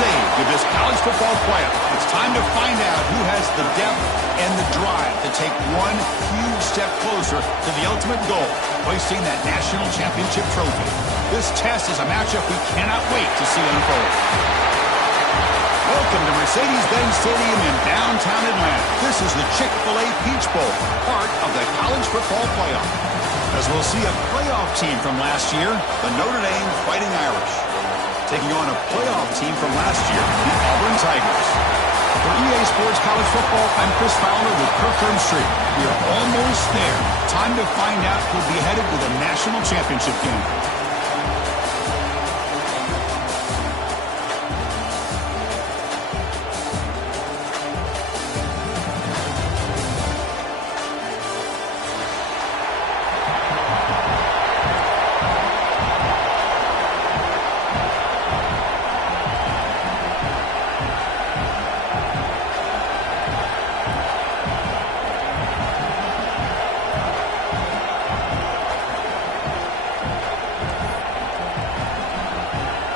stage of this college football playoff. It's time to find out who has the depth and the drive to take one huge step closer to the ultimate goal, hoisting that national championship trophy. This test is a matchup we cannot wait to see unfold. Welcome to Mercedes-Benz Stadium in downtown Atlanta. This is the Chick-fil-A Peach Bowl, part of the college football playoff. As we'll see a playoff team from last year, the Notre Dame Fighting Irish, taking on a playoff team from last year, the Auburn Tigers. For EA Sports College Football, I'm Chris Fowler with Kirkland Street. We are almost there. Time to find out who'll be headed to the national championship game.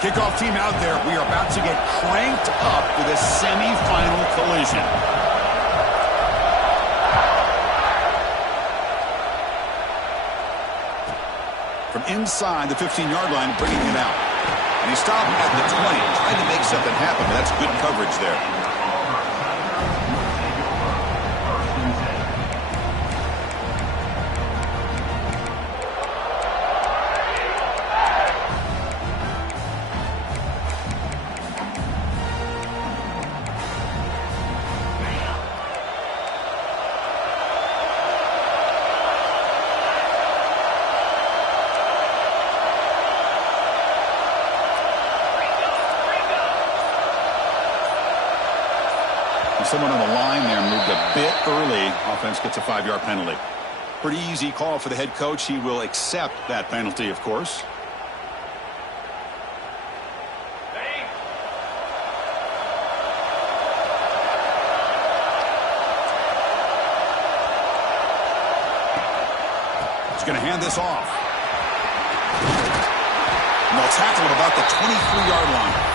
Kickoff team out there. We are about to get cranked up with a semifinal collision. From inside the 15-yard line, bringing it out. And he stopped at the 20, trying to make something happen, but that's good coverage there. Someone on the line there moved a bit early. Offense gets a 5-yard penalty. Pretty easy call for the head coach. He will accept that penalty, of course. He's going to hand this off. And they'll tackle him about the 23-yard line.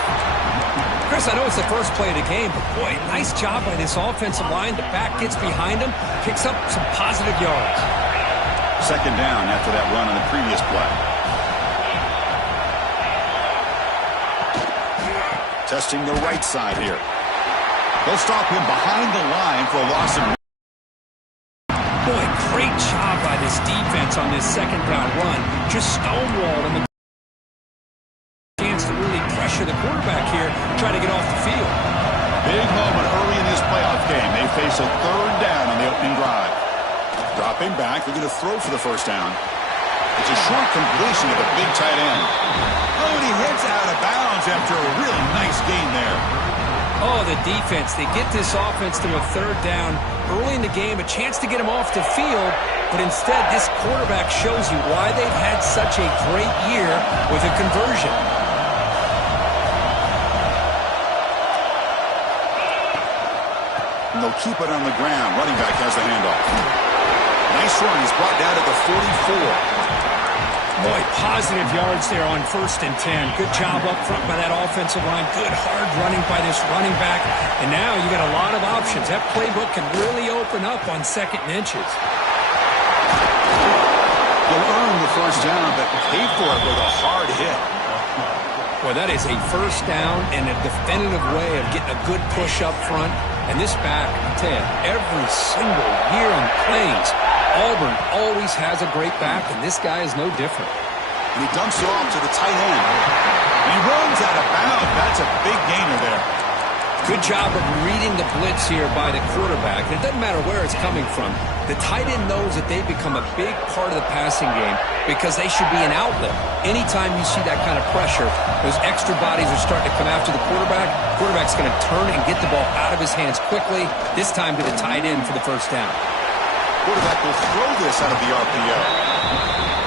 Chris, I know it's the first play of the game, but boy, nice job by this offensive line. The back gets behind him, picks up some positive yards. Second down after that run on the previous play. Testing the right side here. They'll stop him behind the line for a loss of... Boy, great job by this defense on this second down run. Just stonewalled him. To really pressure the quarterback here, try to get off the field. Big moment early in this playoff game. They face a third down on the opening drive. Dropping back, they're going to throw for the first down. It's a short completion of a big tight end. Oh, and he heads out of bounds after a really nice gain there. Oh, the defense. They get this offense to a third down early in the game, a chance to get him off the field, but instead this quarterback shows you why they've had such a great year with a conversion. And they'll keep it on the ground. Running back has the handoff. Nice run. He's brought down at the 44. Boy, positive yards there on 1st and 10. Good job up front by that offensive line. Good hard running by this running back. And now you got a lot of options. That playbook can really open up on 2nd and inches. They'll earn the first down, but pay for it with a hard hit. Boy, that is a first down and a definitive way of getting a good push up front. And this back, I tell you, every single year on the Plains, Auburn always has a great back, and this guy is no different. And he dumps it off to the tight end. And he runs out of bounds. That's a big gainer there. Good job of reading the blitz here by the quarterback. And it doesn't matter where it's coming from. The tight end knows that they become a big part of the passing game because they should be an outlet. Anytime you see that kind of pressure, those extra bodies are starting to come after the quarterback. Quarterback's going to turn and get the ball out of his hands quickly, this time to the tight end for the first down. Quarterback will throw this out of the RPO.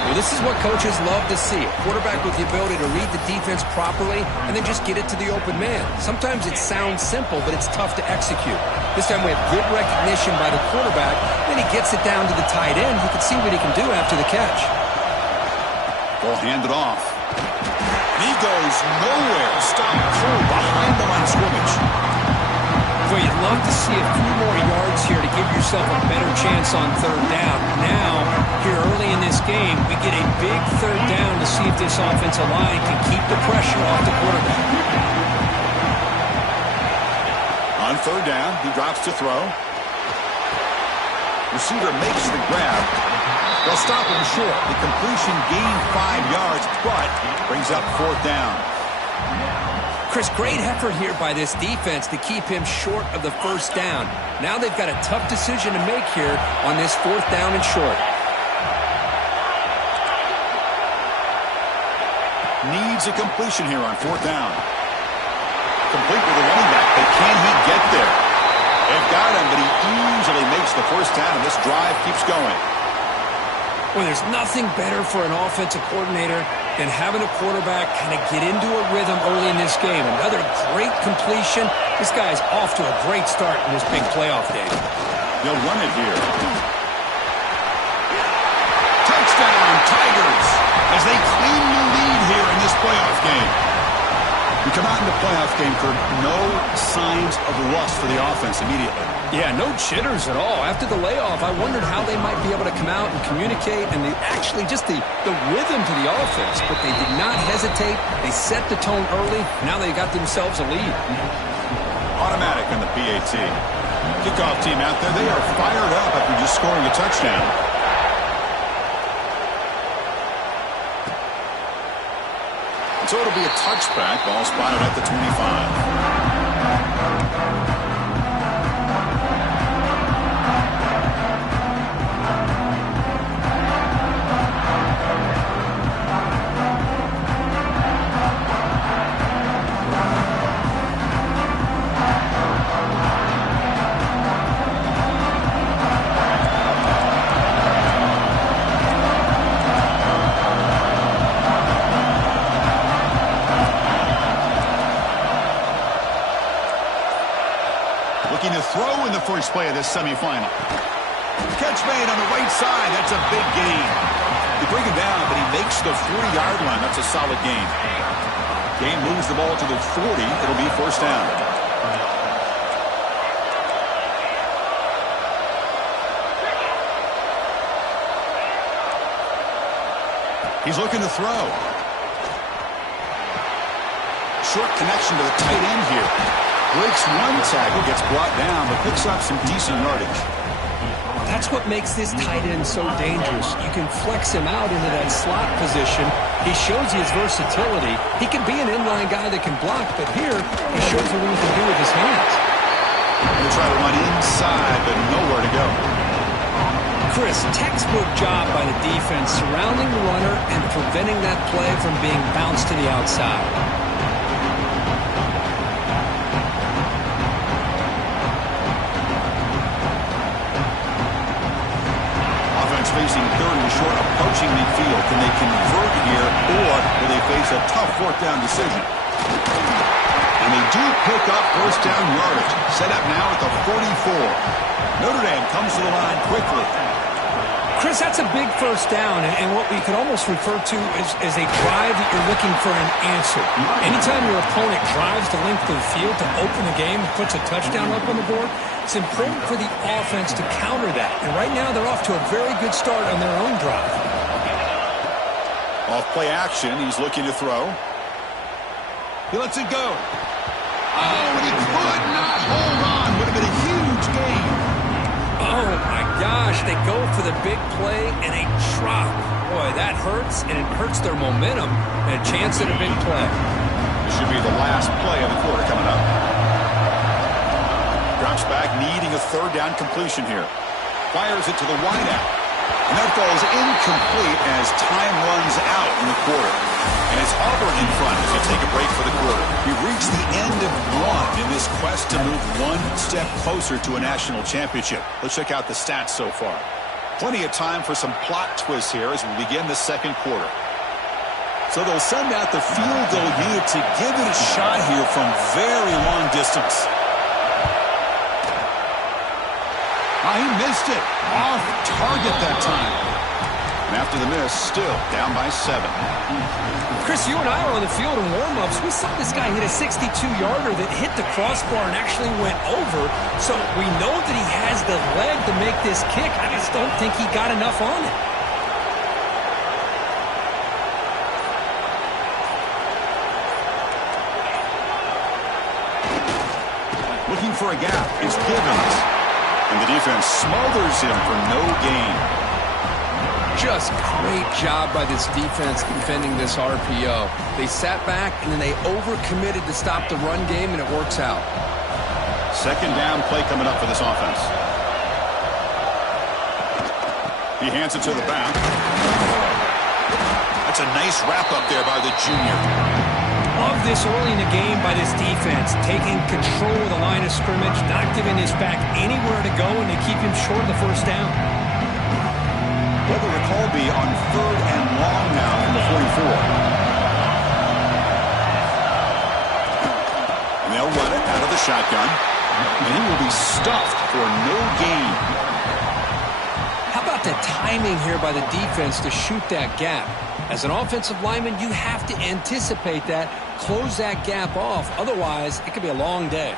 Well, this is what coaches love to see. A quarterback with the ability to read the defense properly and then just get it to the open man. Sometimes it sounds simple, but it's tough to execute. This time we have good recognition by the quarterback. Then he gets it down to the tight end. You can see what he can do after the catch. Ball handed off. He goes nowhere. Stop cold behind the line of scrimmage. Well, you'd love to see a few more yards here to give yourself a better chance on third down. Now, here early in this game, we get a big third down to see if this offensive line can keep the pressure off the quarterback. On third down, he drops to throw. Receiver makes the grab. They'll stop him short. The completion gained 5 yards, but brings up fourth down. Chris, great effort here by this defense to keep him short of the first down. Now they've got a tough decision to make here on this fourth down and short. Needs a completion here on fourth down. Complete with the running back, but can he get there? They've got him, but he easily makes the first down, and this drive keeps going. Well, there's nothing better for an offensive coordinator than having a quarterback kind of get into a rhythm early in this game. Another great completion. This guy's off to a great start in this big playoff game. They'll run it here. Touchdown, Tigers, as they claim the lead here in this playoff game. We come out in the playoff game, Kurt, no signs of rust for the offense immediately. Yeah, no jitters at all. After the layoff, I wondered how they might be able to come out and communicate and actually just the rhythm to the offense. But they did not hesitate. They set the tone early. Now they got themselves a lead. Automatic on the PAT. Kickoff team out there, they are fired up after just scoring a touchdown. So it'll be a touchback. Ball spotted at the 25. Looking to throw in the first play of this semifinal. Catch made on the right side. That's a big gain. They bring him down, but he makes the 40-yard line. That's a solid gain. Game moves the ball to the 40. It'll be first down. He's looking to throw. Short connection to the tight end here. Breaks one tackle, gets brought down, but picks up some decent yardage. That's what makes this tight end so dangerous. You can flex him out into that slot position. He shows you his versatility. He can be an inline guy that can block, but here he shows you what he can do with his hands. He'll try to run inside, but nowhere to go. Chris, textbook job by the defense surrounding the runner and preventing that play from being bounced to the outside. Facing third and short, approaching midfield. Can they convert here, or will they face a tough fourth down decision? And they do pick up first down yardage. Set up now at the 44. Notre Dame comes to the line quickly. Chris, that's a big first down, and what we could almost refer to as a drive that you're looking for an answer. Anytime your opponent drives the length of the field to open the game and puts a touchdown up on the board, it's important for the offense to counter that. And right now, they're off to a very good start on their own drive. Off play action, he's looking to throw. He lets it go. Oh, and he could not hold on. Would have been a huge gain. Oh, my gosh. They go for the big play, and a drop. Boy, that hurts, and it hurts their momentum and a chance at a big play. This should be the last play of the quarter coming up. Drops back, needing a third down completion here. Fires it to the wideout. And that ball is incomplete as time runs out in the quarter. And it's Auburn in front as they take a break for the quarter. We've reached the end of one in this quest to move one step closer to a national championship. Let's check out the stats so far. Plenty of time for some plot twists here as we begin the second quarter. So they'll send out the field goal unit to give it a shot here from very long distance. He missed it. Off target that time. And after the miss, still down by 7. Chris, you and I were on the field in warm-ups. We saw this guy hit a 62-yarder that hit the crossbar and actually went over. So we know that he has the leg to make this kick. I just don't think he got enough on it. Looking for a gap is Givens. And the defense smothers him for no gain. Just great job by this defense defending this RPO. They sat back, and then they overcommitted to stop the run game, and it works out. Second down play coming up for this offense. He hands it to the back. That's a nice wrap-up there by the junior. Love this early in the game by this defense, taking control of the line of scrimmage, not giving this back anywhere to go, and to keep him short of the first down. Whether a call be on 3rd and long now from the 44. And they'll run it out of the shotgun. And he will be stuffed for no gain. How about the timing here by the defense to shoot that gap? As an offensive lineman, you have to anticipate that, close that gap off. Otherwise, it could be a long day.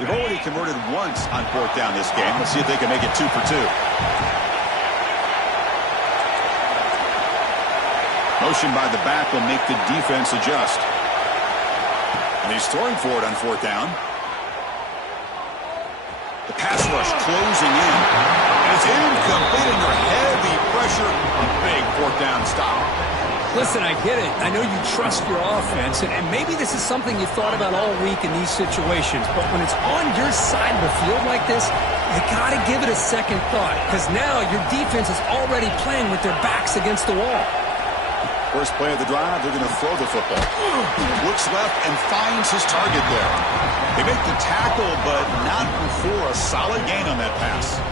They've already converted once on 4th down this game. Let's see if they can make it 2 for 2. Motion by the back will make the defense adjust. And he's throwing for it on 4th down. The pass rush closing in. And it's incomplete under heavy pressure. A big 4th down stop. Listen, I get it. I know you trust your offense, and maybe this is something you thought about all week in these situations, but when it's on your side of the field like this, you got to give it a second thought, because now your defense is already playing with their backs against the wall. First play of the drive, they're going to throw the football. Looks left and finds his target there. They make the tackle, but not before a solid gain on that pass.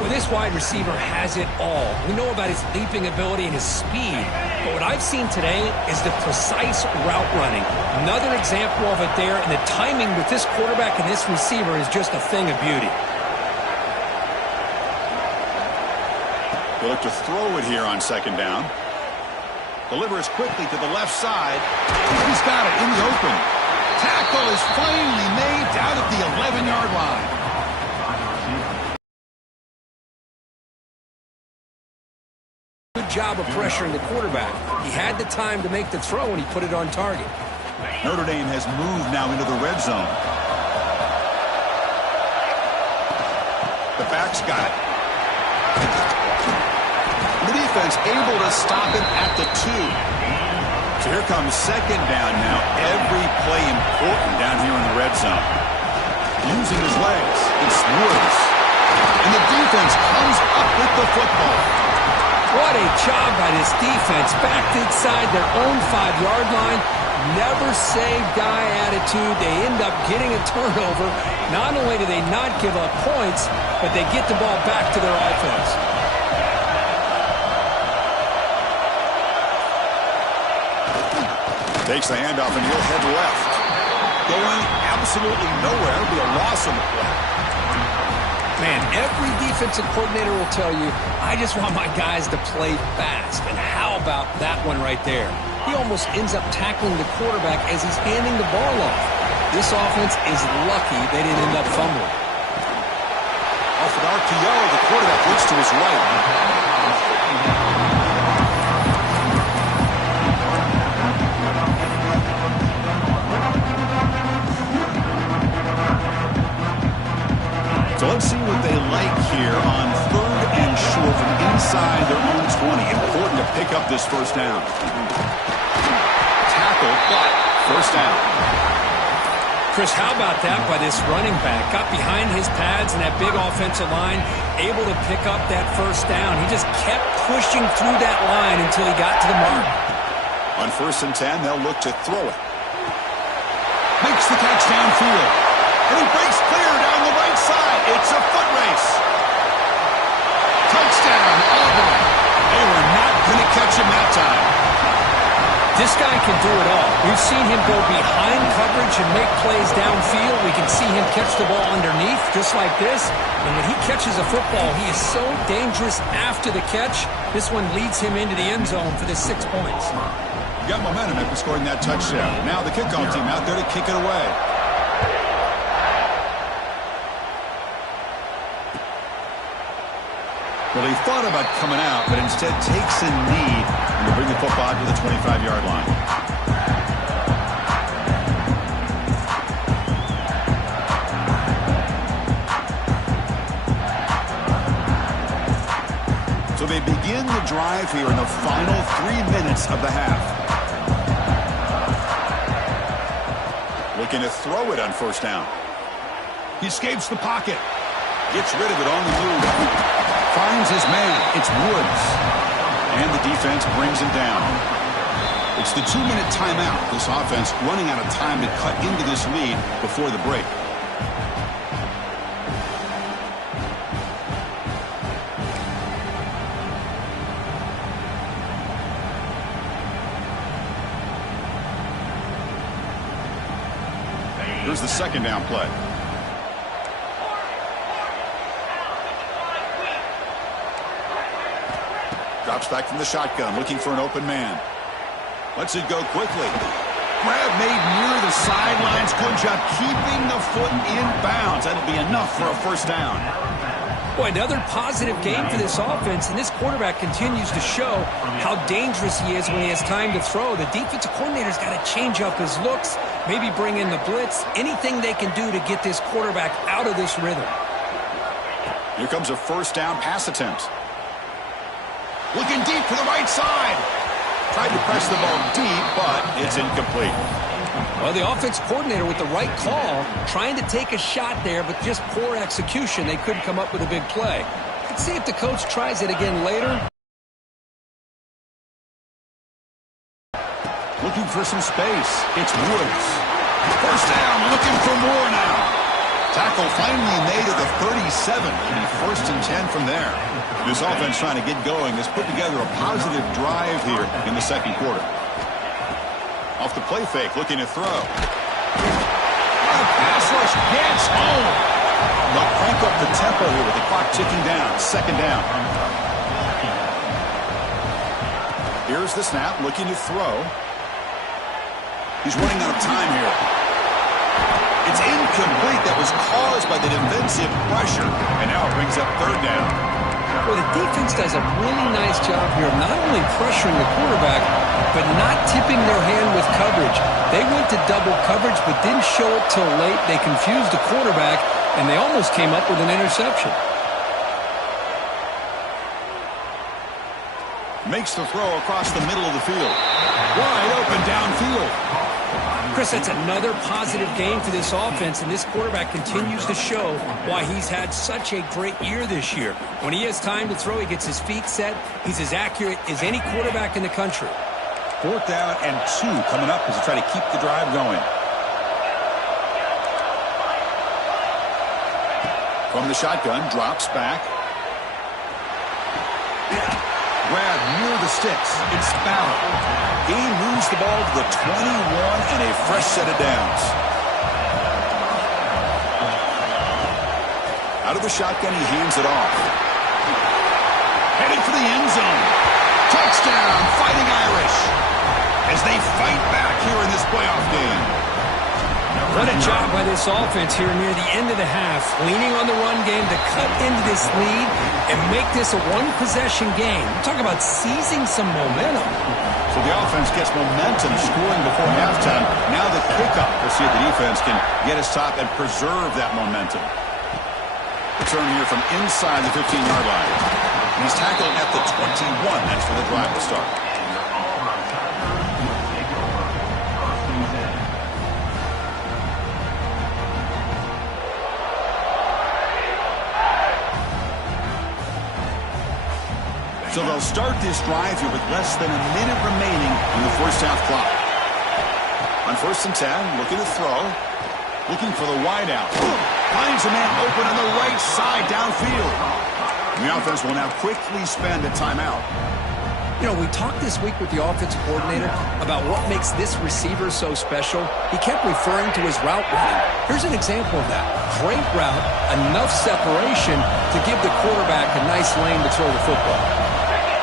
Well, this wide receiver has it all. We know about his leaping ability and his speed, but what I've seen today is the precise route running. Another example of it there, and the timing with this quarterback and this receiver is just a thing of beauty. They look to throw it here on 2nd down. Delivers quickly to the left side. He's got it in the open. Tackle is finally made down at the 11-yard line. Good job of pressuring the quarterback. He had the time to make the throw, and he put it on target. Notre Dame has moved now into the red zone. The back's got it. The defense able to stop it at the 2. So here comes 2nd down now. Every play important down here in the red zone. Using his legs, it's Woods. And the defense comes up with the football. What a job by this defense. Backed inside their own 5-yard line. Never say die attitude. They end up getting a turnover. Not only do they not give up points, but they get the ball back to their offense. Takes the handoff and he'll head left. Going absolutely nowhere. It'll be a loss on the play. Man, every defensive coordinator will tell you, I just want my guys to play fast. And how about that one right there? He almost ends up tackling the quarterback as he's handing the ball off. This offense is lucky they didn't end up fumbling. Off an RPO, the quarterback looks to his right. So let's see what they like here on 3rd and short from inside their own 20. Important to pick up this first down. Tackle, but first down. Chris, how about that by this running back? Got behind his pads and that big offensive line, able to pick up that first down. He just kept pushing through that line until he got to the mark. On 1st and 10, they'll look to throw it. Makes the catch downfield. And he breaks clear down the right side. It's a foot race. Touchdown. him that time. This guy can do it all. We've seen him go behind coverage and make plays downfield. We can see him catch the ball underneath just like this. And when he catches a football, he is so dangerous after the catch. This one leads him into the end zone for the 6 points. Got momentum after scoring that touchdown. Now the kickoff team out there to kick it away. Well, he thought about coming out, but instead takes a knee and will bring the football to the 25-yard line. So they begin the drive here in the final 3 minutes of the half. Looking to throw it on first down. He escapes the pocket. Gets rid of it on the move. Finds his man. It's Woods. And the defense brings him down. It's the 2-minute timeout. This offense running out of time to cut into this lead before the break. Here's the second down play. Drops back from the shotgun, looking for an open man. Lets it go quickly. Grab made near the sidelines. Good job keeping the foot in bounds. That'll be enough for a first down. Boy, another positive game for this offense, and this quarterback continues to show how dangerous he is when he has time to throw. The defensive coordinator's got to change up his looks, maybe bring in the blitz, anything they can do to get this quarterback out of this rhythm. Here comes a first down pass attempt. Looking deep for the right side. Tried to press the ball deep, but it's incomplete. Well, the offense coordinator with the right call, trying to take a shot there, but just poor execution. They couldn't come up with a big play. Let's see if the coach tries it again later. Looking for some space. It's Woods. First down, looking for more now. Tackle finally made at the 37. And first and 10 from there. This offense trying to get going has put together a positive drive here in the second quarter. Off the play fake, looking to throw. Pass rush gets home. They'll crank up the tempo here with the clock ticking down. Second down. Here's the snap, looking to throw. He's running out of time here. It's incomplete. That was caused by the defensive pressure. And now it brings up third down. Well, the defense does a really nice job here of not only pressuring the quarterback, but not tipping their hand with coverage. They went to double coverage, but didn't show it till late. They confused the quarterback, and they almost came up with an interception. Makes the throw across the middle of the field. Wide open downfield. Chris, that's another positive game for this offense, and this quarterback continues to show why he's had such a great year this year. When he has time to throw, he gets his feet set. He's as accurate as any quarterback in the country. Fourth down and 2 coming up as they try to keep the drive going. From the shotgun, drops back. Grab near the sticks. It's Ballard. He moves the ball to the 21 and a fresh set of downs. Out of the shotgun, he hands it off. Heading for the end zone. Touchdown, Fighting Irish. As they fight back here in this playoff game. What a job by this offense here near the end of the half, leaning on the run game to cut into this lead and make this a one-possession game. Talk about seizing some momentum. So the offense gets momentum, scoring before halftime. Now the kickoff. We'll see if the defense can get a stop and preserve that momentum. Return here from inside the 15-yard line. He's tackled at the 21. That's for the drive to start. So they'll start this drive here with less than a minute remaining in the first half clock. On first and 10, looking to throw. Looking for the wide out. Finds a man open on the right side downfield. And the offense will now quickly spend a timeout. You know, we talked this week with the offensive coordinator about what makes this receiver so special. He kept referring to his route running. Here's an example of that. Great route, enough separation to give the quarterback a nice lane to throw the football.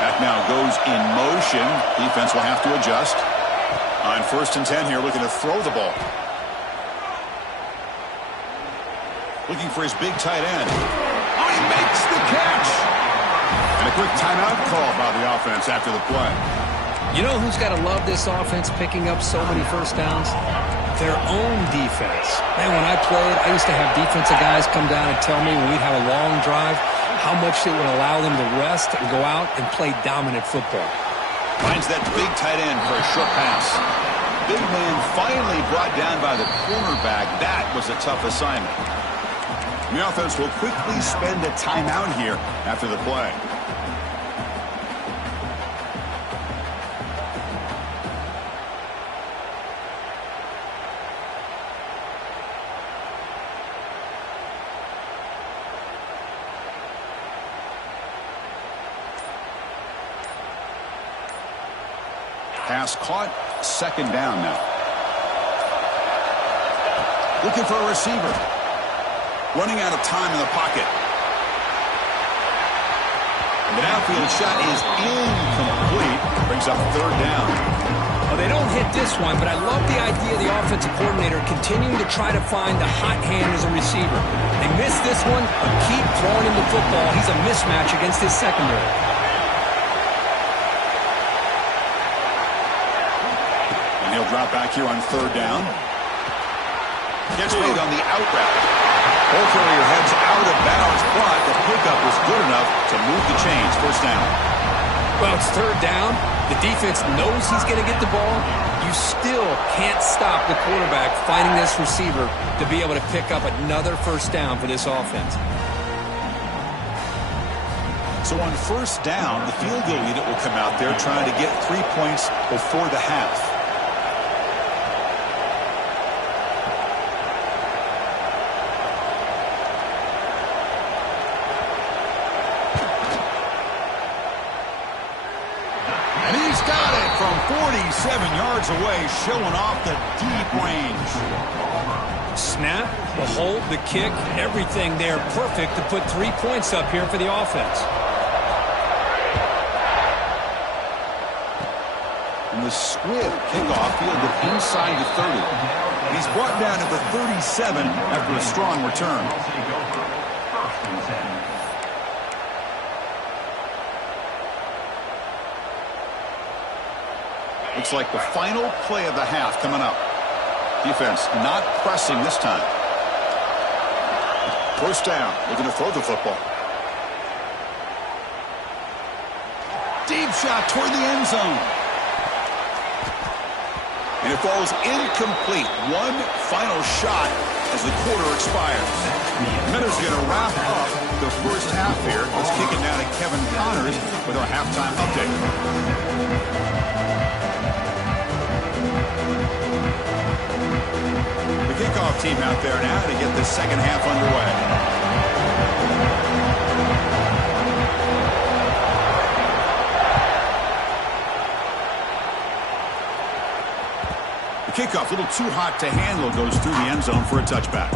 Back now goes in motion. Defense will have to adjust. On 1st and 10 here, looking to throw the ball. Looking for his big tight end. Oh, he makes the catch! And a quick timeout call by the offense after the play. You know who's got to love this offense picking up so many first downs? Their own defense. Man, when I played, I used to have defensive guys come down and tell me when we'd have a long drive how much it would allow them to rest and go out and play dominant football. Finds that big tight end for a short pass. Big man finally brought down by the cornerback. That was a tough assignment. The offense will quickly spend a timeout here after the play. Pass caught, 2nd down now. Looking for a receiver. Running out of time in the pocket. The downfield shot is incomplete. Brings up 3rd down. Well, they don't hit this one, but I love the idea of the offensive coordinator continuing to try to find the hot hand as a receiver. They miss this one, but keep throwing him the football. He's a mismatch against his secondary. And he'll drop back here on 3rd down. Gets made on the out route. Ball carrier heads out of bounds, but the pickup was good enough to move the chains. 1st down. Well, it's 3rd down. The defense knows he's going to get the ball. You still can't stop the quarterback finding this receiver to be able to pick up another 1st down for this offense. So on 1st down, the field goal unit will come out there trying to get 3 points before the half. And he's got it from 47 yards away, showing off the deep range. Snap, the hold, the kick, everything there perfect to put 3 points up here for the offense. And the swift kickoff fielded inside the 30. And he's brought down to the 37 after a strong return. Looks like the final play of the half coming up. Defense not pressing this time. 1st down, looking to throw the football. Deep shot toward the end zone. And it falls incomplete. One final shot as the quarter expires. Minnesota going to wrap up the 1st half here. Let's kick it now to Kevin Connors with our halftime update. The kickoff team out there now to get the 2nd half underway. The kickoff, a little too hot to handle, goes through the end zone for a touchback.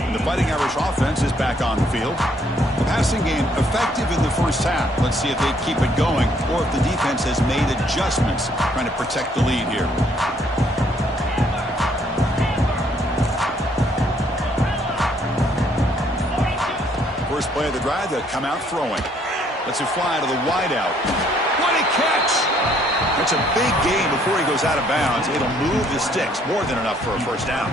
And the Fighting Irish offense is back on the field. The passing game effective in the 1st half. Let's see if they keep it going or if the defense has made adjustments trying to protect the lead here. First play of the drive, they'll come out throwing. Lets it fly to the wideout. What a catch! That's a big gain before he goes out of bounds. It'll move the sticks, more than enough for a 1st down.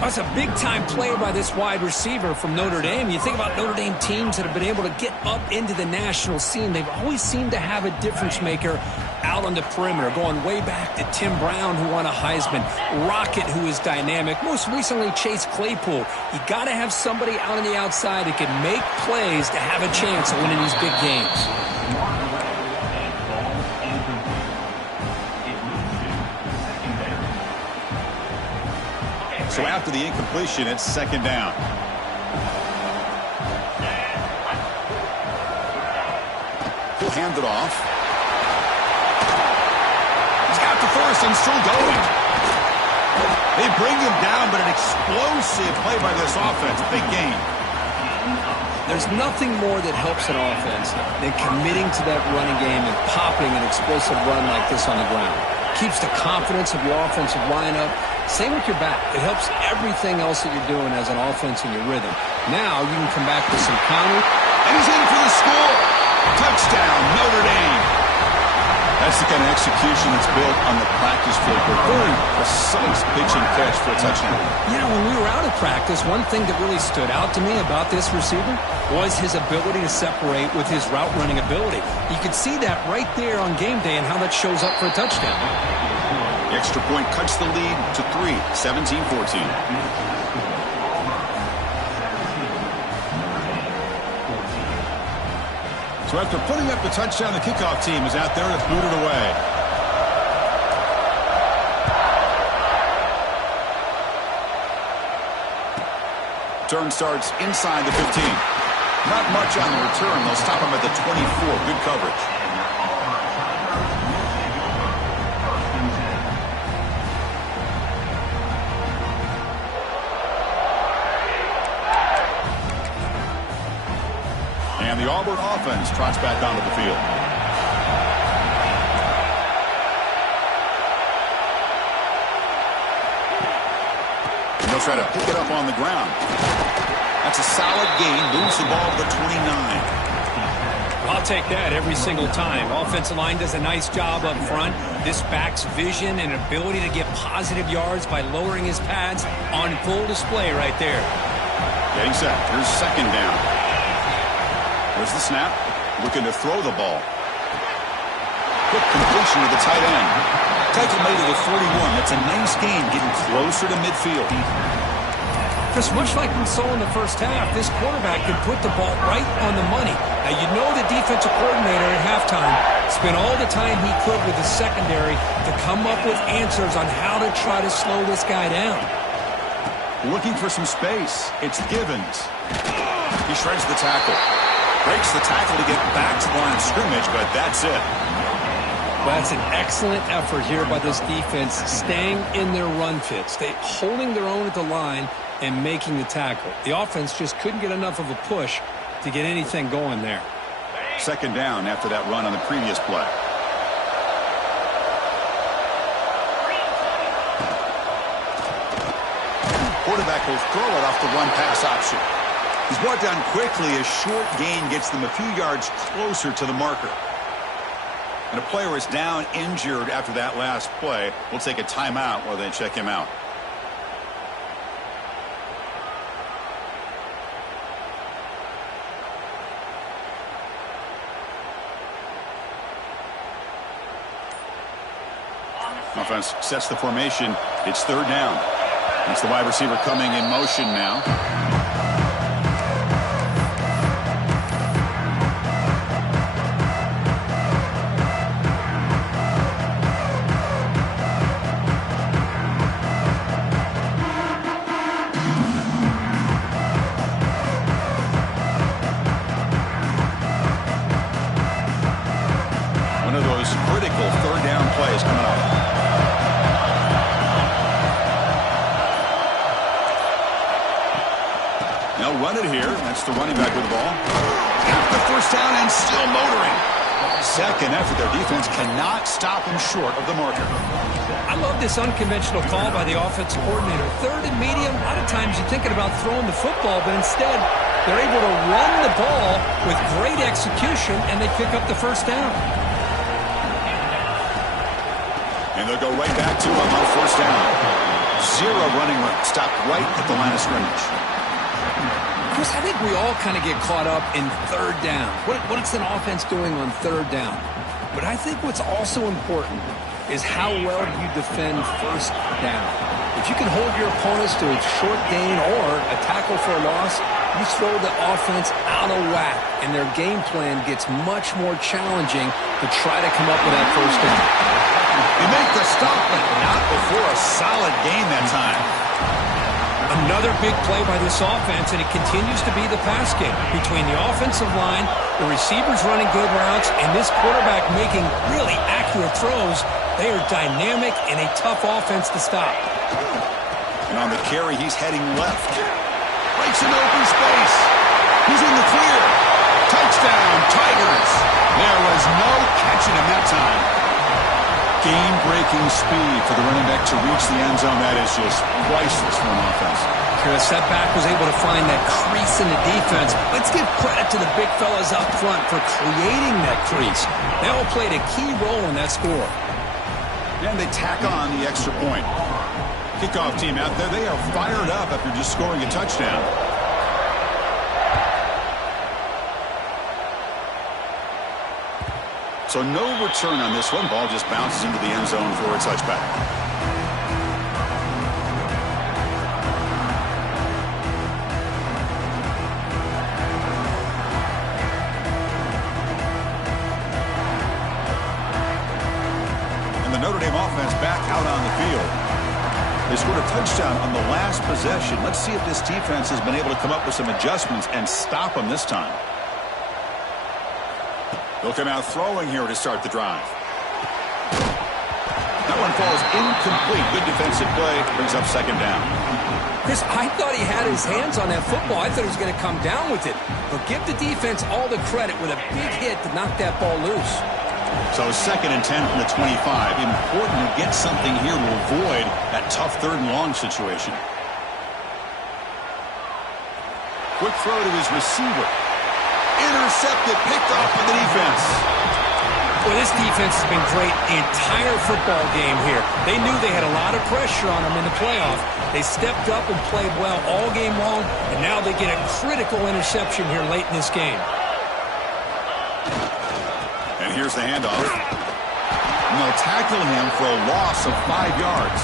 That's a big-time play by this wide receiver from Notre Dame. You think about Notre Dame teams that have been able to get up into the national scene. They've always seemed to have a difference maker out on the perimeter, going way back to Tim Brown, who won a Heisman, Rocket, who is dynamic, most recently Chase Claypool. You got to have somebody out on the outside that can make plays to have a chance of winning these big games. So after the incompletion, it's 2nd down. will hand it off. He's got the first and still going. They bring him down, but an explosive play by this offense. Big game. There's nothing more that helps an offense than committing to that running game and popping an explosive run like this on the ground. Keeps the confidence of your offensive lineup. Same with your back. It helps everything else that you're doing as an offense in your rhythm. Now you can come back with some counter. And he's in for the score. Touchdown, Notre Dame. That's the kind of execution that's built on the practice field. Very precise pitch and catch for a touchdown. You know, when we were out of practice, one thing that really stood out to me about this receiver was his ability to separate with his route running ability. You could see that right there on game day and how that shows up for a touchdown. The extra point cuts the lead to 3, 17-14. So after putting up the touchdown, the kickoff team is out there to boot it away. Turn starts inside the 15. Not much on the return. They'll stop him at the 24. Good coverage. And the Auburn offense trots back onto the field. And they'll try to pick it up on the ground. That's a solid gain. Moves the ball to the 29. I'll take that every single time. Offensive line does a nice job up front. This back's vision and ability to get positive yards by lowering his pads on full display right there. Getting set. Here's second down. There's the snap. Looking to throw the ball. Quick completion to the tight end. Tackle made to the 41. That's a nice gain, getting closer to midfield. Chris, much like we saw in the first half, this quarterback can put the ball right on the money. Now, you know the defensive coordinator at halftime spent all the time he could with the secondary to come up with answers on how to try to slow this guy down. Looking for some space. It's Givens. He shreds the tackle. Breaks the tackle to get back to the line of scrimmage, but that's it. Well, that's an excellent effort here by this defense, staying in their run fits, holding their own at the line and making the tackle. The offense just couldn't get enough of a push to get anything going there. Second down after that run on the previous play. Quarterback will throw it off the run-pass option. He's brought down quickly. A short gain gets them a few yards closer to the marker. And a player is down injured after that last play. We'll take a timeout while they check him out. Offense sets the formation. It's third down. It's the wide receiver coming in motion now. One of those critical third down plays coming up. They'll run it here. That's the running back with the ball. Got the first down and still motoring. Second effort. Their defense cannot stop him short of the marker. I love this unconventional call by the offensive coordinator. Third and medium, a lot of times you're thinking about throwing the football, but instead they're able to run the ball with great execution, and they pick up the first down. And they'll go right back to him on first down. Zero running room. Stopped right at the line of scrimmage. Chris, I think we all kind of get caught up in third down. What's an offense doing on third down? But I think what's also important is how well you defend first down. If you can hold your opponents to a short gain or a tackle for a loss, you throw the offense out of whack, and their game plan gets much more challenging to try to come up with that first down. They make the stop, but not before a solid gain that time. Another big play by this offense, and it continues to be the pass game. Between the offensive line, the receivers running good routes, and this quarterback making really accurate throws, they are dynamic and a tough offense to stop. And on the carry, he's heading left. Breaks an open space. He's in the clear. Touchdown, Tigers. There was no catching him that time. Game-breaking speed for the running back to reach the end zone. That is just priceless for an offense. Chris, that back was able to find that crease in the defense. Let's give credit to the big fellas up front for creating that crease. They all played a key role in that score. And they tack on the extra point. Kickoff team out there, they are fired up after just scoring a touchdown. So no return on this one. Ball just bounces into the end zone for a touchback. And the Notre Dame offense back out on the field. They scored a touchdown on the last possession. Let's see if this defense has been able to come up with some adjustments and stop them this time. They'll come out throwing here to start the drive. That one falls incomplete. Good defensive play. Brings up second down. Chris, I thought he had his hands on that football. I thought he was going to come down with it. But give the defense all the credit with a big hit to knock that ball loose. So 2nd and 10 from the 25. Important to get something here to avoid that tough 3rd and long situation. Quick throw to his receiver. Intercepted, picked off by the defense. Well, this defense has been great the entire football game here. They knew they had a lot of pressure on them in the playoff. They stepped up and played well all game long, and now they get a critical interception here late in this game. And here's the handoff. And they'll tackle him for a loss of 5 yards.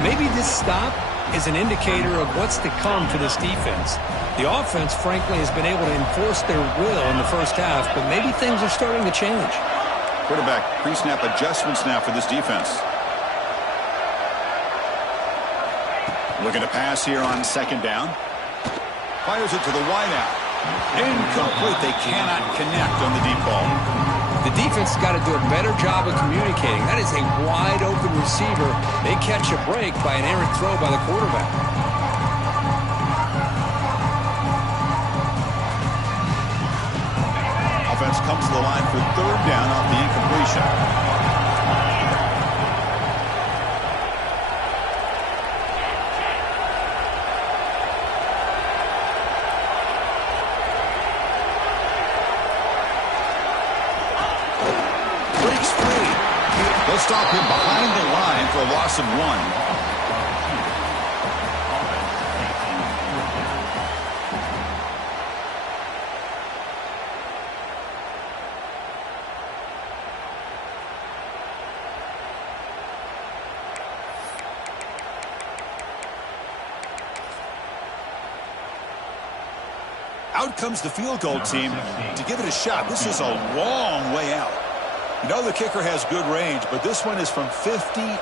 Maybe this stop is an indicator of what's to come for this defense. The offense, frankly, has been able to enforce their will in the first half, but maybe things are starting to change. Quarterback pre-snap adjustments now for this defense. Looking to pass here on 2nd down. Fires it to the wideout. Incomplete. They cannot connect on the deep ball. The defense has got to do a better job of communicating. That is a wide-open receiver. They catch a break by an errant throw by the quarterback. Offense comes to the line for 3rd down off the incompletion. Breaks free. They'll stop him behind the line for a loss of 1. Out comes the field goal team to give it a shot. This is a long way out. You know the kicker has good range, but this one is from 59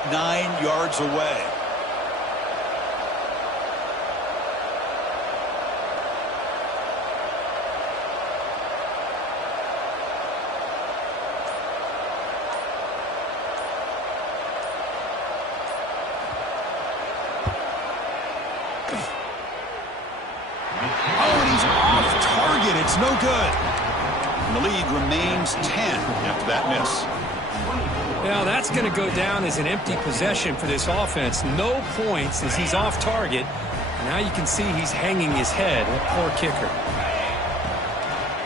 yards away. It's no good. And the lead remains 10 after that miss. Well, that's going to go down as an empty possession for this offense. No points as he's off target. And now you can see he's hanging his head. What poor kicker.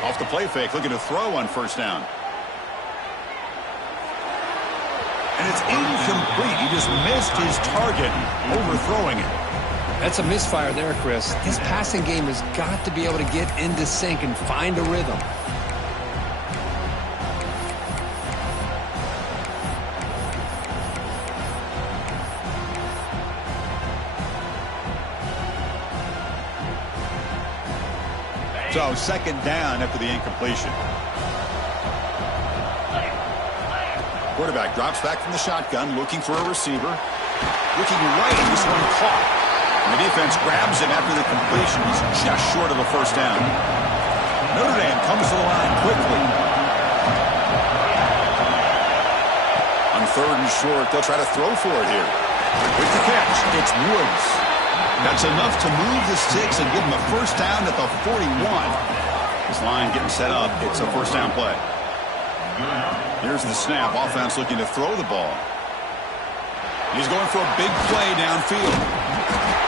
Off the play fake, looking to throw on 1st down. And it's incomplete. He just missed his target, overthrowing it. That's a misfire there, Chris. His passing game has got to be able to get into sync and find a rhythm. So 2nd down after the incompletion. Quarterback drops back from the shotgun, looking for a receiver. Looking right, and this one caught. And the defense grabs him after the completion. He's just short of a first down. Notre Dame comes to the line quickly. On 3rd and short, they'll try to throw for it here. With the catch, it's Woods. That's enough to move the sticks and give him a first down at the 41. This line getting set up. It's a first down play. Here's the snap. Offense looking to throw the ball. He's going for a big play downfield.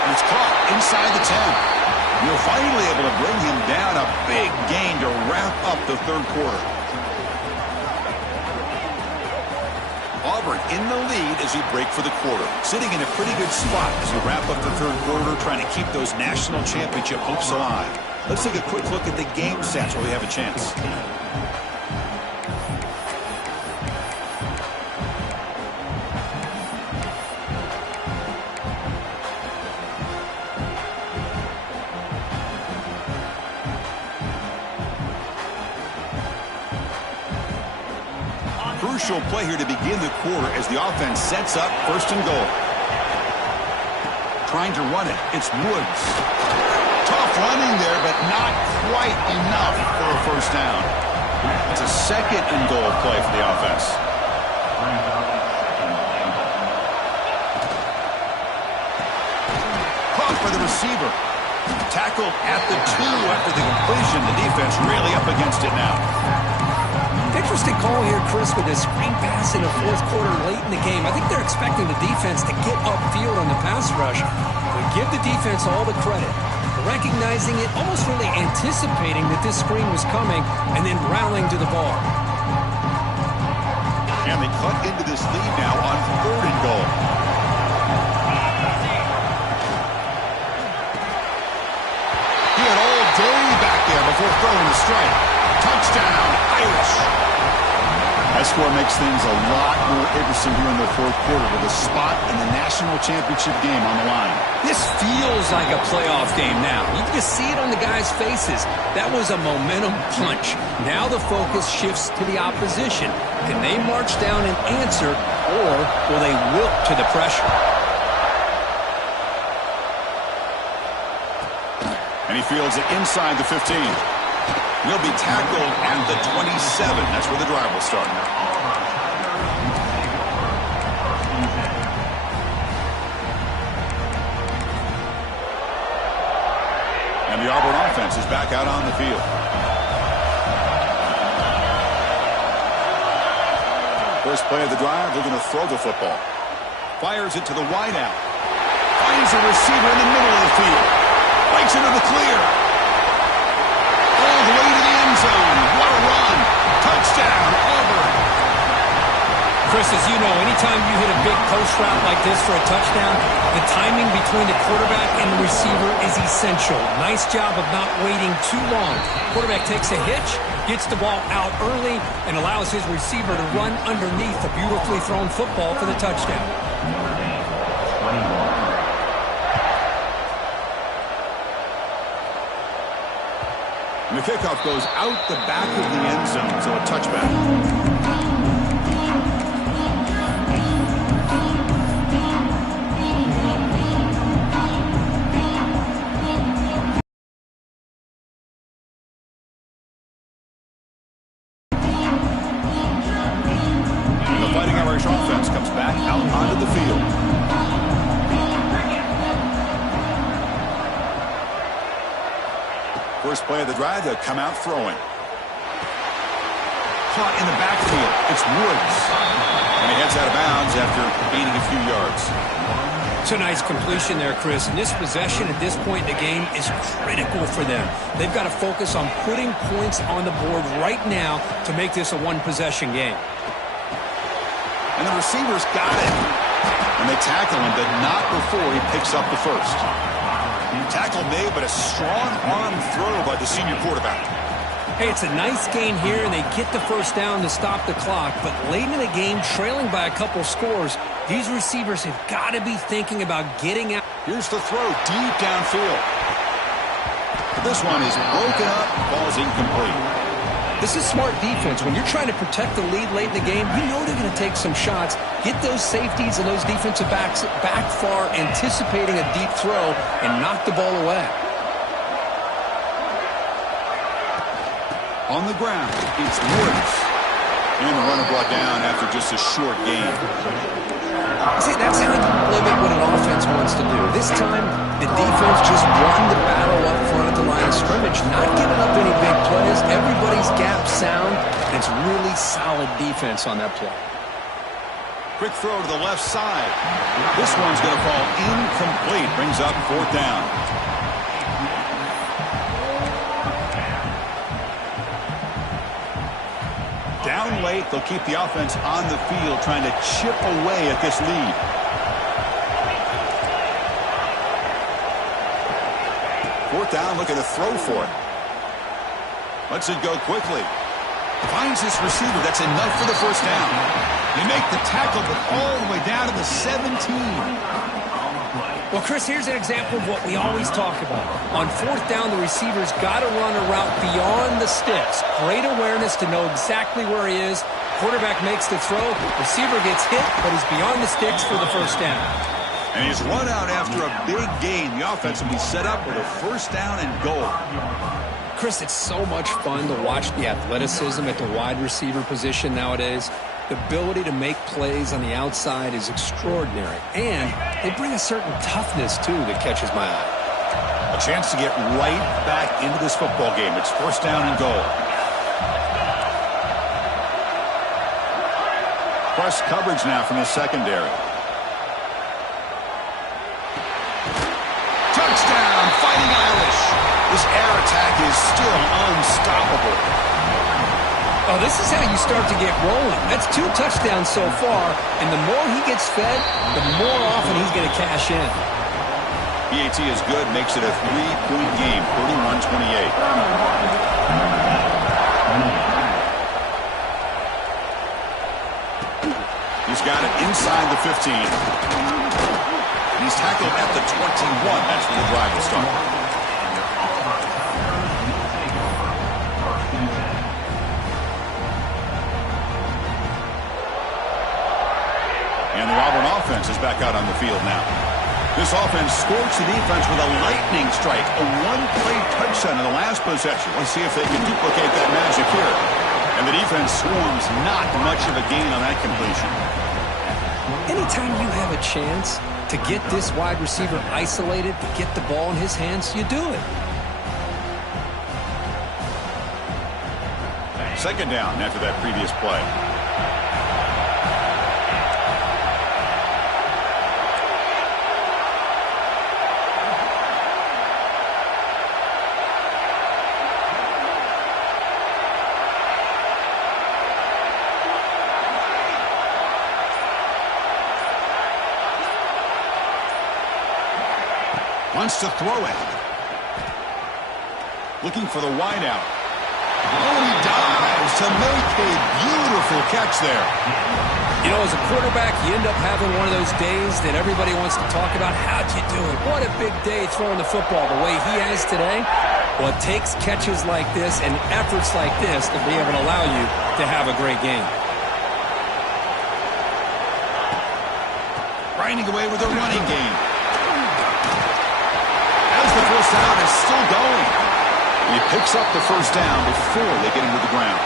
And it's caught inside the 10. You're finally able to bring him down. A big gain to wrap up the 3rd quarter. Auburn in the lead as we break for the quarter. Sitting in a pretty good spot as we wrap up the 3rd quarter, trying to keep those national championship hopes alive. Let's take a quick look at the game stats where we have a chance. Crucial play here to begin the quarter as the offense sets up 1st and goal. Trying to run it. It's Woods. Tough running there, but not quite enough for a first down. It's a 2nd and goal play for the offense. Caught by the receiver. Tackled at the 2 after the completion. The defense really up against it now. Interesting call here, Chris, with this screen pass in the 4th quarter late in the game. I think they're expecting the defense to get upfield on the pass rush. We give the defense all the credit, recognizing it, almost really anticipating that this screen was coming, and then rallying to the ball. And they cut into this lead now on 3rd and goal. He had all day back there before throwing the strike. Touchdown, Irish. That score makes things a lot more interesting here in the 4th quarter with a spot in the national championship game on the line. This feels like a playoff game now. You can see it on the guys' faces. That was a momentum punch. Now the focus shifts to the opposition. Can they march down and answer, or will they wilt to the pressure? And he fields it inside the 15. He'll be tackled at the 27. That's where the drive will start. And the Auburn offense is back out on the field. First play of the drive, they're going to throw the football. Fires it to the wideout. Finds a receiver in the middle of the field. Breaks into the clear. All the way to the end zone. What a run. Touchdown, Auburn. Chris, as you know, anytime you hit a big post route like this for a touchdown, the timing between the quarterback and the receiver is essential. Nice job of not waiting too long. Quarterback takes a hitch, gets the ball out early, and allows his receiver to run underneath a beautifully thrown football for the touchdown. And the kickoff goes out the back of the end zone, so a touchback. And the Fighting Irish offense comes back out onto the field. First play of the drive, they'll come out throwing. Caught in the backfield. It's Woods. And he heads out of bounds after gaining a few yards. It's a nice completion there, Chris. And this possession at this point in the game is critical for them. They've got to focus on putting points on the board right now to make this a one-possession game. And the receivers got it. And they tackle him, but not before he picks up the first. Tackle made, but a strong arm throw by the senior quarterback. Hey, it's a nice gain here, and they get the first down to stop the clock. But late in the game, trailing by a couple scores, these receivers have got to be thinking about getting out. Here's the throw deep downfield. This one is broken up, ball's incomplete. This is smart defense. When you're trying to protect the lead late in the game, you know they're going to take some shots, get those safeties and those defensive backs back far, anticipating a deep throw, and knock the ball away. On the ground, it's Woods. And the runner brought down after just a short gain. See, that's how you limit what an offense wants to do. This time, the defense just won the battle up front at the line of scrimmage, not giving up any big plays. Everybody's gap sound, and it's really solid defense on that play. Quick throw to the left side. This one's going to fall incomplete. Brings up 4th down. Down late, they'll keep the offense on the field, trying to chip away at this lead. Fourth down, looking to throw for it. Lets it go quickly. Finds his receiver. That's enough for the first down. They make the tackle, but all the way down to the 17. Well, Chris, here's an example of what we always talk about. On 4th down, the receiver's got to run a route beyond the sticks. Great awareness to know exactly where he is. Quarterback makes the throw. Receiver gets hit, but he's beyond the sticks for the first down. And he's run out after a big gain. The offense will be set up with a first down and goal. Chris, it's so much fun to watch the athleticism at the wide receiver position nowadays. The ability to make plays on the outside is extraordinary. And they bring a certain toughness, too, that catches my eye. A chance to get right back into this football game. It's first down and goal. Press coverage now from the secondary. Touchdown, Fighting Irish. This air attack is still unstoppable. Oh, this is how you start to get rolling. That's 2 touchdowns so far, and the more he gets fed, the more often he's going to cash in. PAT is good, makes it a 3-point game, 31-28. He's got it inside the 15. He's tackled at the 21. That's where the drive will start. And the Auburn offense is back out on the field now. This offense scorched the defense with a lightning strike, a one-play touchdown in the last possession. Let's see if they can duplicate that magic here. And the defense swarms not much of a gain on that completion. Anytime you have a chance to get this wide receiver isolated, to get the ball in his hands, you do it. Second down after that previous play. Wants to throw it. Looking for the wideout. Oh, he dives to make a beautiful catch there. You know, as a quarterback, you end up having one of those days that everybody wants to talk about. How'd you do it? What a big day throwing the football the way he has today. Well, it takes catches like this and efforts like this to be able to allow you to have a great game. Grinding away with a running game. The first down is still going. He picks up the first down before they get him to the ground.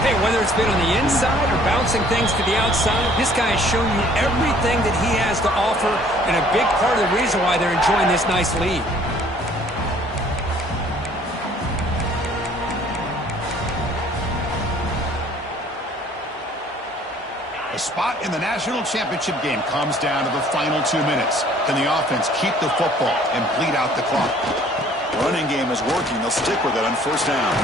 Hey, whether it's been on the inside or bouncing things to the outside, this guy has shown you everything that he has to offer, and a big part of the reason why they're enjoying this nice lead. A spot in the national championship game comes down to the final 2 minutes. Can the offense keep the football and bleed out the clock? Running game is working. They'll stick with it on first down.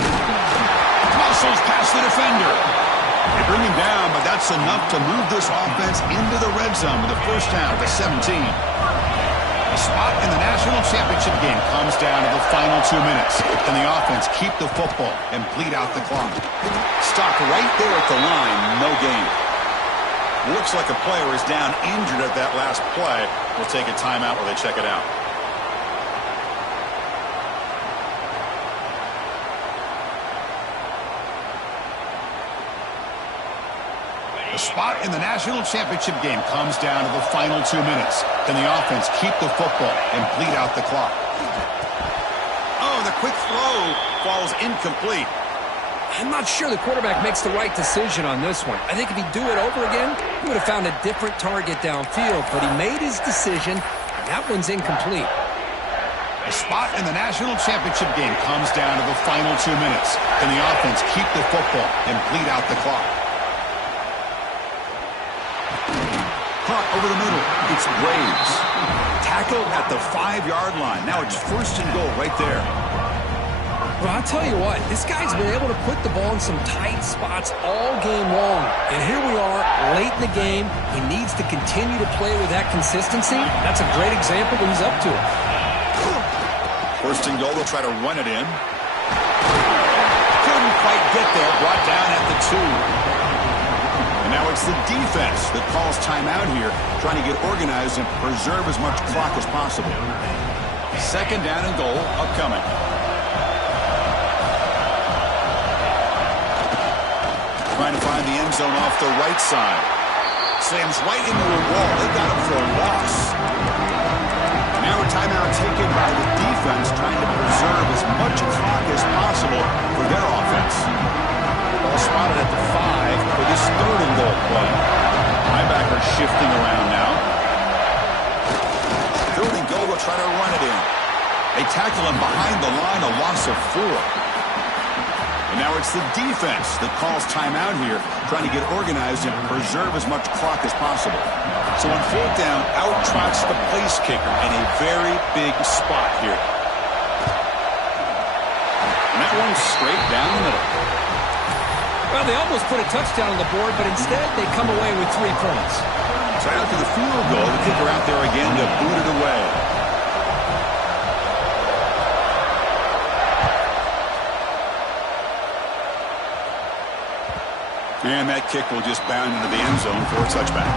Muscles past the defender. They bring him down, but that's enough to move this offense into the red zone with a first down at the 17. A spot in the national championship game comes down to the final 2 minutes. Can the offense keep the football and bleed out the clock? Stop right there at the line. No gain. Looks like a player is down injured at that last play. We'll take a timeout while they check it out. The spot in the national championship game comes down to the final 2 minutes. Can the offense keep the football and bleed out the clock? Oh, the quick throw falls incomplete. I'm not sure the quarterback makes the right decision on this one. I think if he'd do it over again, he would have found a different target downfield, but he made his decision. That one's incomplete. The spot in the national championship game comes down to the final 2 minutes. Can the offense keep the football and bleed out the clock? Caught over the middle. It's Graves. Tackled at the 5-yard line. Now it's 1st and goal right there. Well, I'll tell you what, this guy's been able to put the ball in some tight spots all game long. And here we are, late in the game. He needs to continue to play with that consistency. That's a great example when he's up to it. 1st and goal, they'll try to run it in. Couldn't quite get there, brought down at the 2. And now it's the defense that calls timeout here, trying to get organized and preserve as much clock as possible. 2nd down and goal upcoming. Trying to find the end zone off the right side. Slams right into a wall. They got him for a loss. Now a timeout taken by the defense, trying to preserve as much clock as possible for their offense. Ball spotted at the 5 for this 3rd and goal play. Linebacker shifting around now. 3rd and goal, they'll try to run it in. They tackle him behind the line, a loss of 4. And now it's the defense that calls timeout here, trying to get organized and preserve as much clock as possible. So on 4th down, out trots the place kicker in a very big spot here. And that one's straight down the middle. Well, they almost put a touchdown on the board, but instead they come away with 3 points. So after the field goal, the kicker out there again to boot it away. And that kick will just bound into the end zone for a touchback.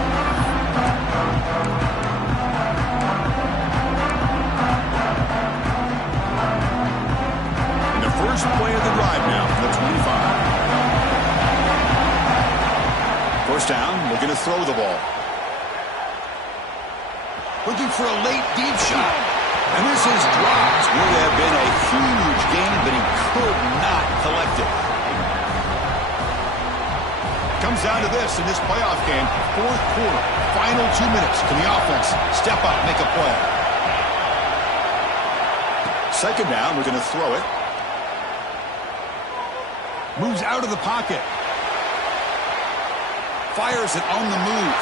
And the first play of the drive now from the 25. 1st down, looking to throw the ball. Looking for a late deep shot. And this is dropped. Would have been a huge gain, but he could not collect it. Comes down to this in this playoff game, 4th quarter, final 2 minutes. Can the offense step up, make a play? 2nd down, we're going to throw it. Moves out of the pocket. Fires it on the move.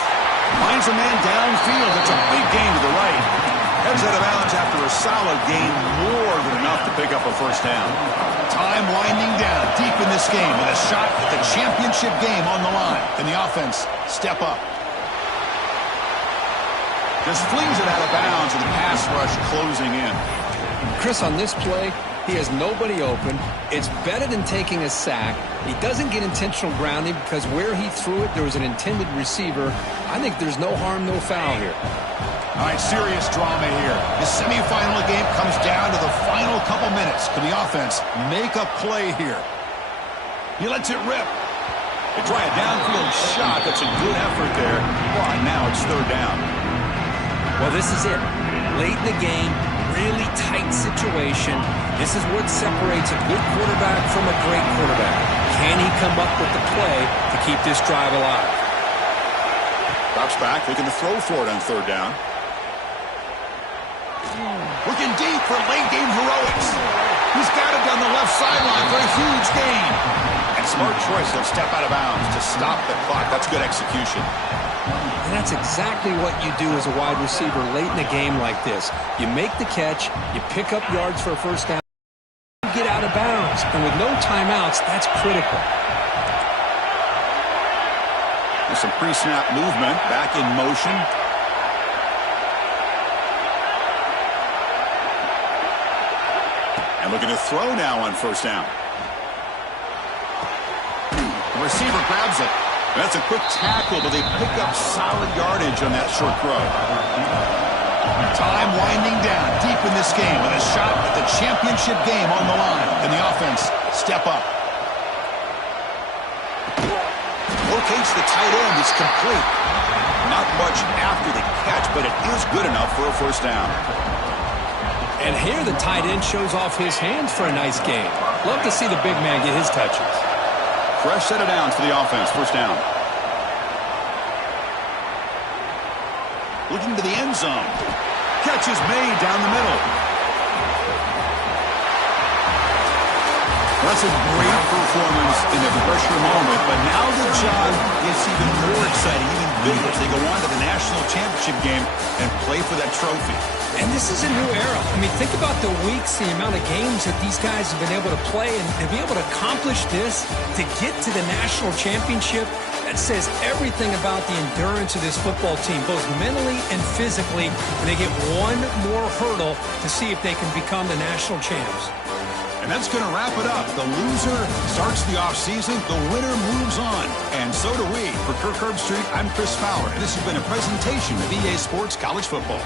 Finds a man downfield. It's a big gain to the right. Heads out of bounds after a solid gain, more than enough to pick up a 1st down. Time winding down deep in this game with a shot at the championship game on the line. Can the offense step up? Just flings it out of bounds and the pass rush closing in. Chris, on this play, he has nobody open. It's better than taking a sack. He doesn't get intentional grounding because where he threw it, there was an intended receiver. I think there's no harm, no foul here. All right, serious drama here. The semifinal game comes down to the final couple minutes. Can the offense make a play here? He lets it rip. They try a downfield shot. That's a good effort there. But now it's 3rd down. Well, this is it. Late in the game, really tight situation. This is what separates a good quarterback from a great quarterback. Can he come up with the play to keep this drive alive? Drops back, looking to throw for it on 3rd down. Looking deep for late-game heroics. He's got it down the left sideline for a huge gain. And smart choice, he'll step out of bounds to stop the clock. That's good execution. And that's exactly what you do as a wide receiver late in a game like this. You make the catch, you pick up yards for a 1st down, you get out of bounds. And with no timeouts, that's critical. There's some pre-snap movement, back in motion. And looking to throw now on 1st down. The receiver grabs it. That's a quick tackle, but they pick up solid yardage on that short throw. Time winding down deep in this game with a shot at the championship game on the line. Can the offense step up? Locates the tight end. It's complete. Not much after the catch, but it is good enough for a first down. And here the tight end shows off his hands for a nice game. Love to see the big man get his touches. Fresh set of downs for the offense. First down. Looking to the end zone. Catch is made down the middle. That's a great performance in the pressure moment, but now the job gets even more exciting, even bigger as they go on to the national championship game and play for that trophy. And this is a new era. I mean, think about the weeks, the amount of games that these guys have been able to play, and to be able to accomplish this, to get to the national championship, that says everything about the endurance of this football team, both mentally and physically, when they get one more hurdle to see if they can become the national champs. And that's going to wrap it up. The loser starts the offseason. The winner moves on. And so do we. For Kirk Herbstreit, I'm Chris Fowler. And this has been a presentation of EA Sports College Football.